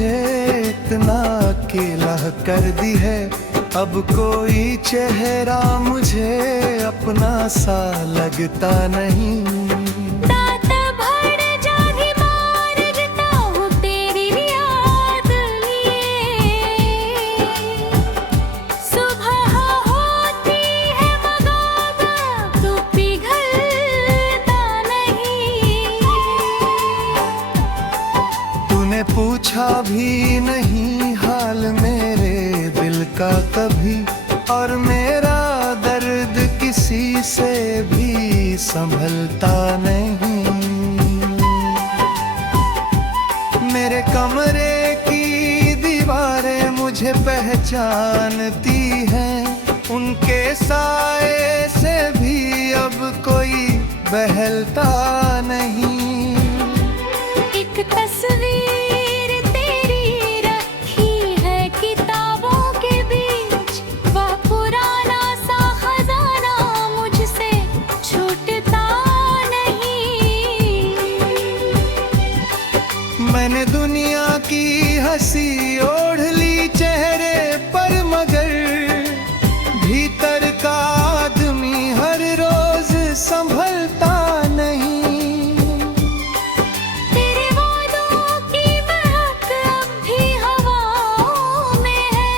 मुझे इतना अकेला कर दी है। अब कोई चेहरा मुझे अपना सा लगता नहीं। पूछा भी नहीं हाल मेरे दिल का कभी, और मेरा दर्द किसी से भी संभलता नहीं। मेरे कमरे की दीवारें मुझे पहचानती हैं, उनके साए से भी अब कोई बहलता नहीं। एक तस्वीर मैंने दुनिया की हंसी ओढ़ ली चेहरे पर, मगर भीतर का आदमी हर रोज संभलता नहीं। तेरे वादों की महक अब भी हवाओं में है,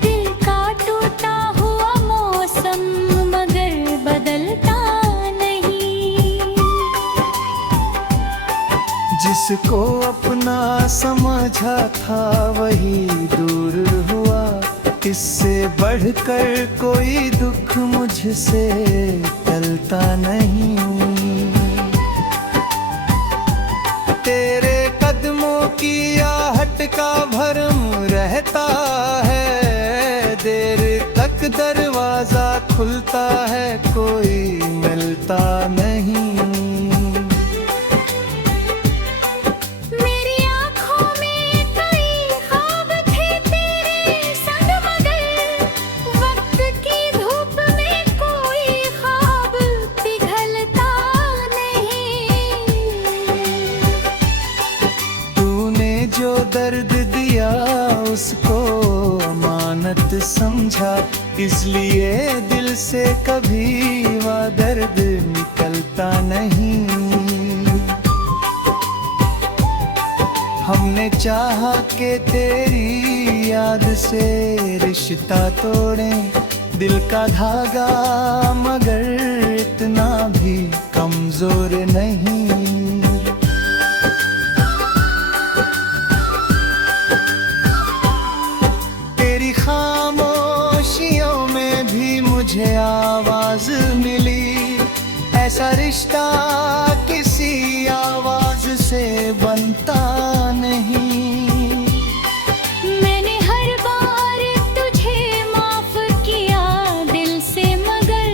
दिल का टूटा हुआ मौसम मगर बदलता नहीं। जिसको अपना समझा था वही दूर हुआ, इससे बढ़कर कोई दुख मुझसे टलता नहीं। तेरे कदमों की आहट का भरम रहता है, देर तक दरवाजा खुलता है कोई मिलता नहीं। जो दर्द दिया उसको अमानत समझा, इसलिए दिल से कभी वह दर्द निकलता नहीं। हमने चाहा कि तेरी याद से रिश्ता तोड़ें, दिल का धागा मगर इतना भी कमजोर नहीं। खामोशियों में भी मुझे आवाज मिली, ऐसा रिश्ता किसी आवाज से बनता नहीं। मैंने हर बार तुझे माफ किया दिल से, मगर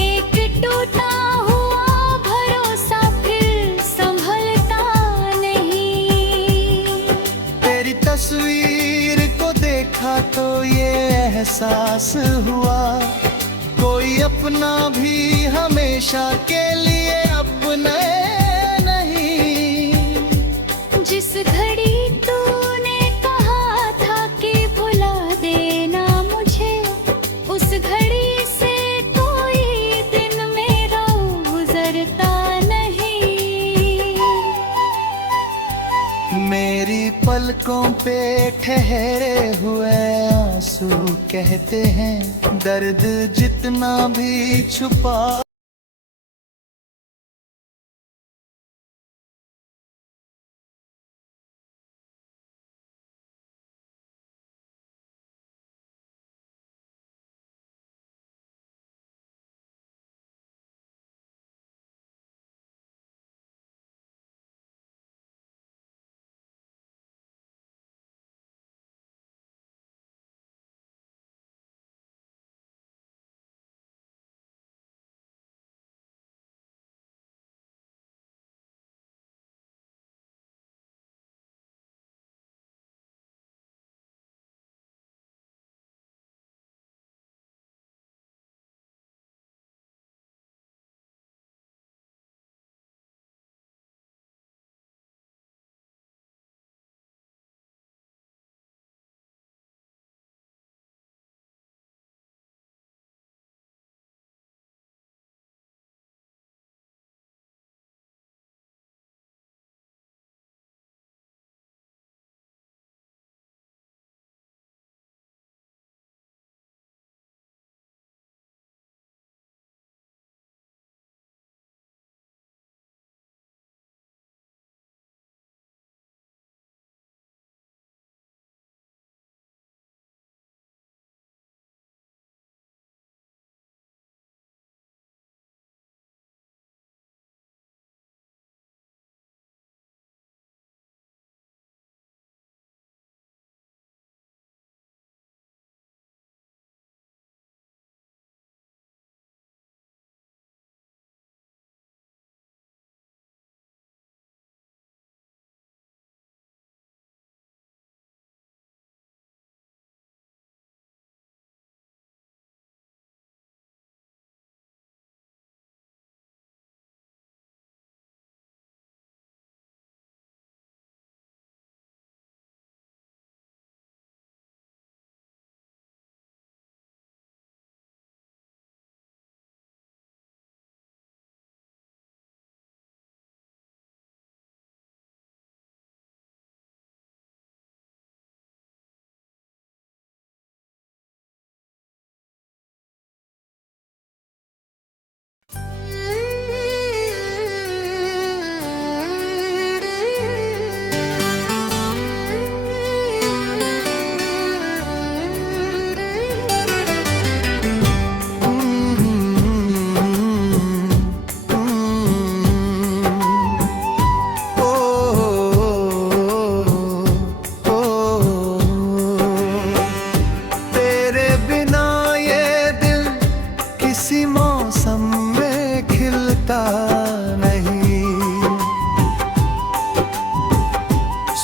एक टूटा हुआ भरोसा फिर संभलता नहीं। तेरी तस्वीर को देखा तो ये एहसास हुआ, कोई अपना भी हमेशा के लिए अपने नहीं। जिस घड़ी तूने कहा था कि भुला देना मुझे, उस घड़ी से कोई दिन मेरा गुजरता नहीं। मेरी पलकों पे ठहरे हुए आंसू कहते हैं, दर्द जितना भी छुपा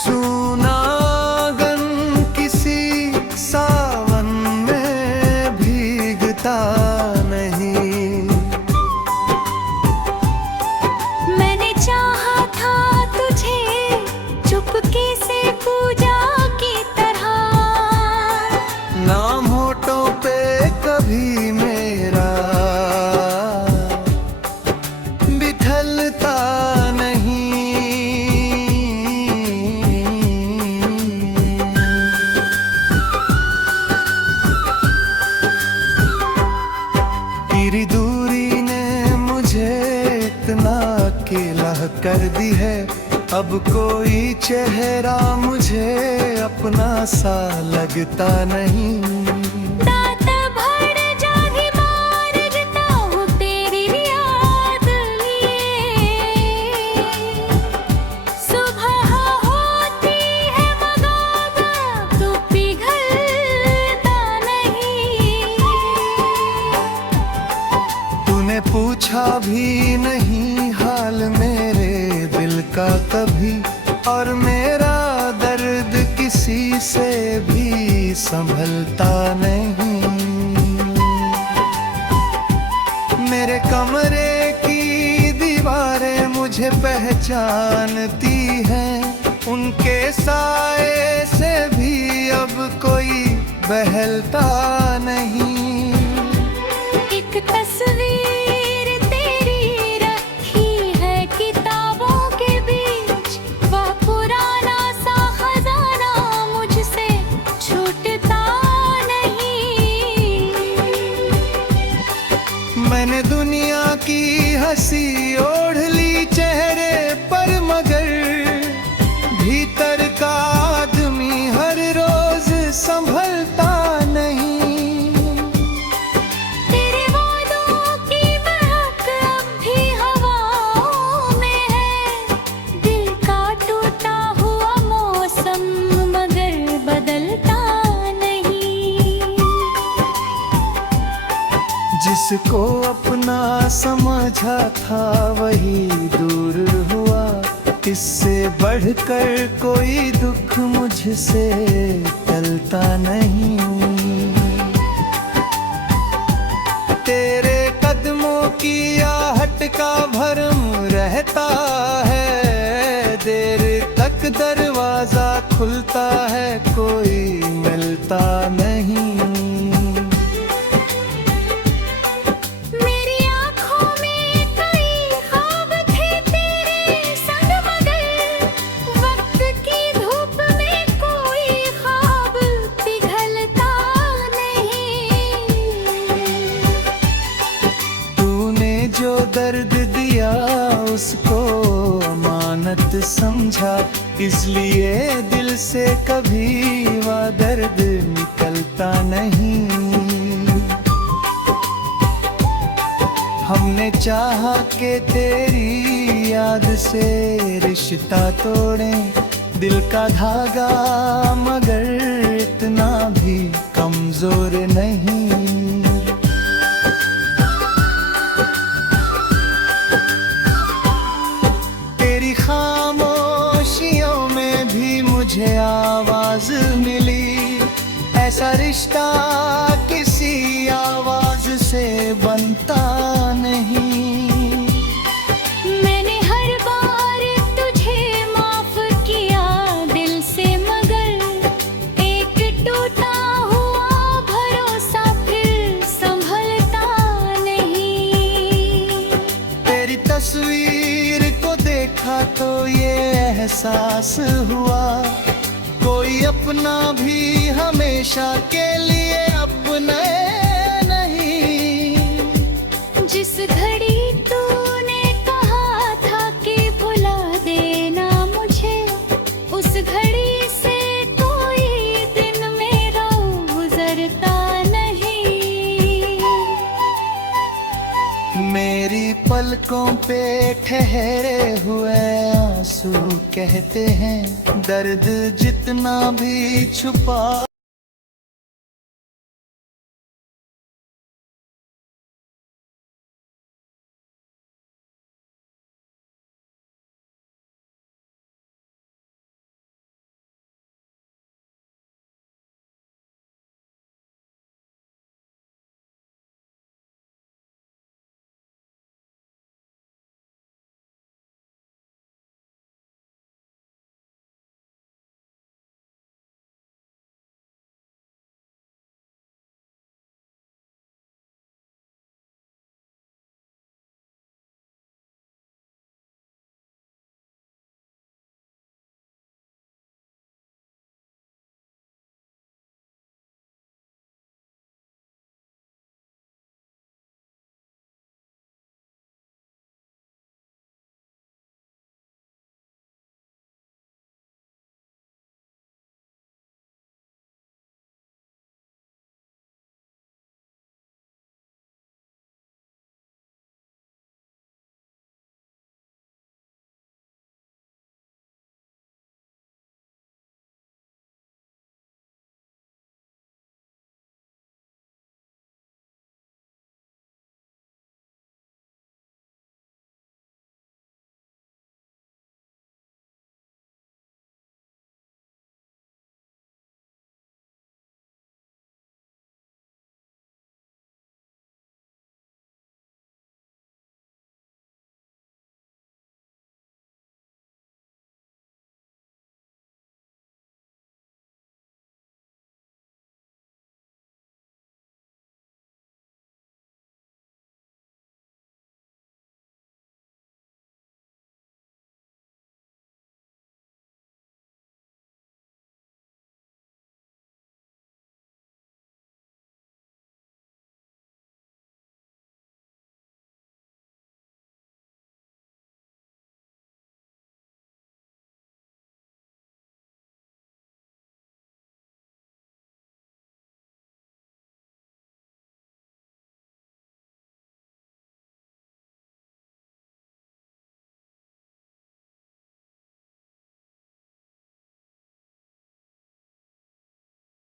सूना आंगन किसी सावन में भीगता नहीं। मैंने चाहा था तुझे चुपके से पूजा की तरह, नाम होठों पे कभी मेरा बिखरता नहीं। तेरी दूरी ने मुझे इतना अकेला कर दी है, अब कोई चेहरा मुझे अपना सा लगता नहीं। दांत भर जागी मारता हूँ तेरी याद लिए, सुबह होती है मगर तू पिघलता नहीं। तूने पूछा भी नहीं हाल मेरे दिल का कभी, और मेरा दर्द किसी से भी संभलता नहीं। मेरे कमरे की दीवारें मुझे पहचानती हैं, उनके साए से भी अब कोई बहलता नहीं। एक तस्वीर तेरी रखी है किताबों के बीच, वह पुराना सा खजाना मुझसे छूटता नहीं। मैंने दुनिया की हंसी ओढ़ ली चेहरे पर, मगर भीतर का आदमी हर रोज संभलता नहीं। तेरे वादों की महक अब भी हवाओं में है, दिल का टूटा हुआ मौसम मगर बदलता नहीं। जिसको अपना समझा था वही दूर हुआ, इससे बढ़कर कोई दुख मुझसे टलता नहीं। तेरे कदमों की आहट का भरम रहता है, देर तक दरवाजा खुलता है कोई मिलता नहीं। मेरी आँखों में कई ख्वाब थे तेरे संग, मगर वक्त की धूप में कोई ख्वाब पिघलता नहीं। तूने जो दर्द दिया उसको अमानत समझा, इसलिए दिल से कभी वह दर्द निकलता नहीं। हमने चाहा कि तेरी याद से रिश्ता तोड़ें, दिल का धागा मगर इतना भी कमजोर नहीं। तेरी खामोशियों में भी मुझे आवाज मिली, ऐसा रिश्ता किसी आवाज से बनता नहीं। मैंने हर बार तुझे माफ किया दिल से, मगर एक टूटा हुआ भरोसा फिर संभलता नहीं। तेरी तस्वीर को देखा तो ये एहसास हुआ, कोई अपना भी हमेशा के लिए अपने नहीं। जिस घड़ी तूने कहा था कि भुला देना मुझे, उस घड़ी से कोई दिन मेरा गुजरता नहीं। मेरी पलकों पे ठहरे हुए आंसू कहते हैं, दर्द जितना भी छुपा